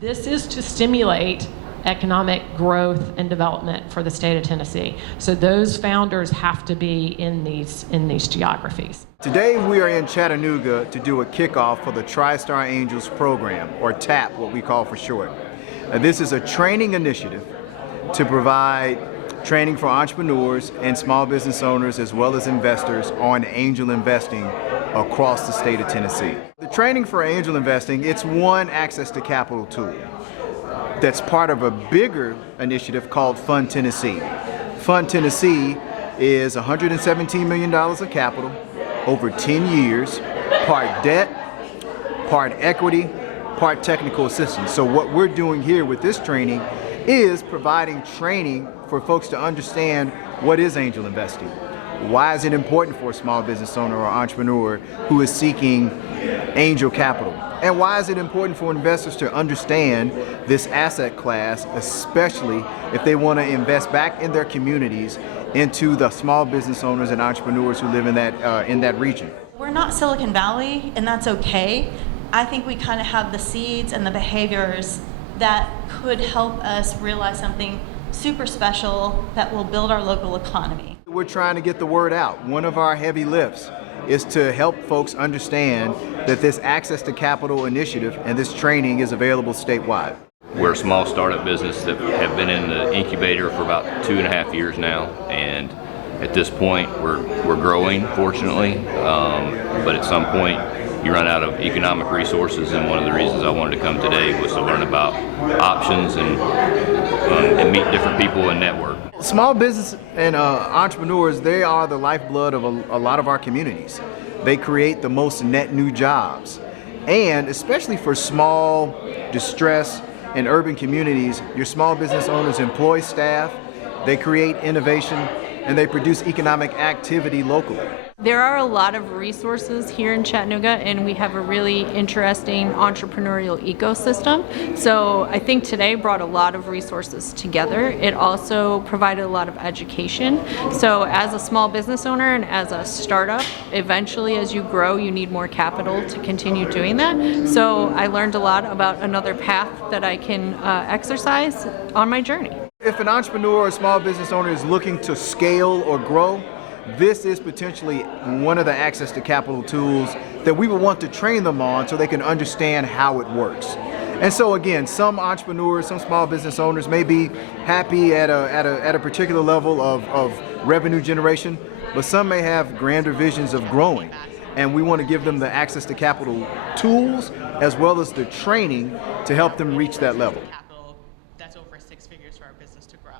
This is to stimulate economic growth and development for the state of Tennessee. So those founders have to be in these geographies. Today we are in Chattanooga to do a kickoff for the TriStar Angels program, or TAP, what we call for short. This is a training initiative to provide training for entrepreneurs and small business owners as well as investors on angel investing across the state of Tennessee. The training for angel investing, it's one access to capital tool that's part of a bigger initiative called Fund Tennessee. Fund Tennessee is $117 million of capital over 10 years, part debt, part equity, part technical assistance. So what we're doing here with this training is providing training for folks to understand what is angel investing. Why is it important for a small business owner or entrepreneur who is seeking angel capital? And why is it important for investors to understand this asset class, especially if they want to invest back in their communities into the small business owners and entrepreneurs who live in that region? We're not Silicon Valley, and that's okay. I think we kind of have the seeds and the behaviors that could help us realize something super special that will build our local economy. We're trying to get the word out. One of our heavy lifts is to help folks understand that this Access to Capital initiative and this training is available statewide. We're a small startup business that have been in the incubator for about 2.5 years now, and at this point we're growing, fortunately, but at some point you run out of economic resources, and one of the reasons I wanted to come today was to learn about options and meet different people and network. Small business and entrepreneurs, they are the lifeblood of a lot of our communities. They create the most net new jobs. And especially for small, distressed, and urban communities, your small business owners employ staff, they create innovation, and they produce economic activity locally. There are a lot of resources here in Chattanooga, and we have a really interesting entrepreneurial ecosystem. So I think today brought a lot of resources together. It also provided a lot of education. So as a small business owner and as a startup, eventually as you grow, you need more capital to continue doing that. So I learned a lot about another path that I can exercise on my journey. If an entrepreneur or small business owner is looking to scale or grow, this is potentially one of the access to capital tools that we would want to train them on so they can understand how it works. And so again, some entrepreneurs, some small business owners may be happy at a particular level of revenue generation, but some may have grander visions of growing. And we want to give them the access to capital tools as well as the training to help them reach that level. That's over 6 figures for our business to grow.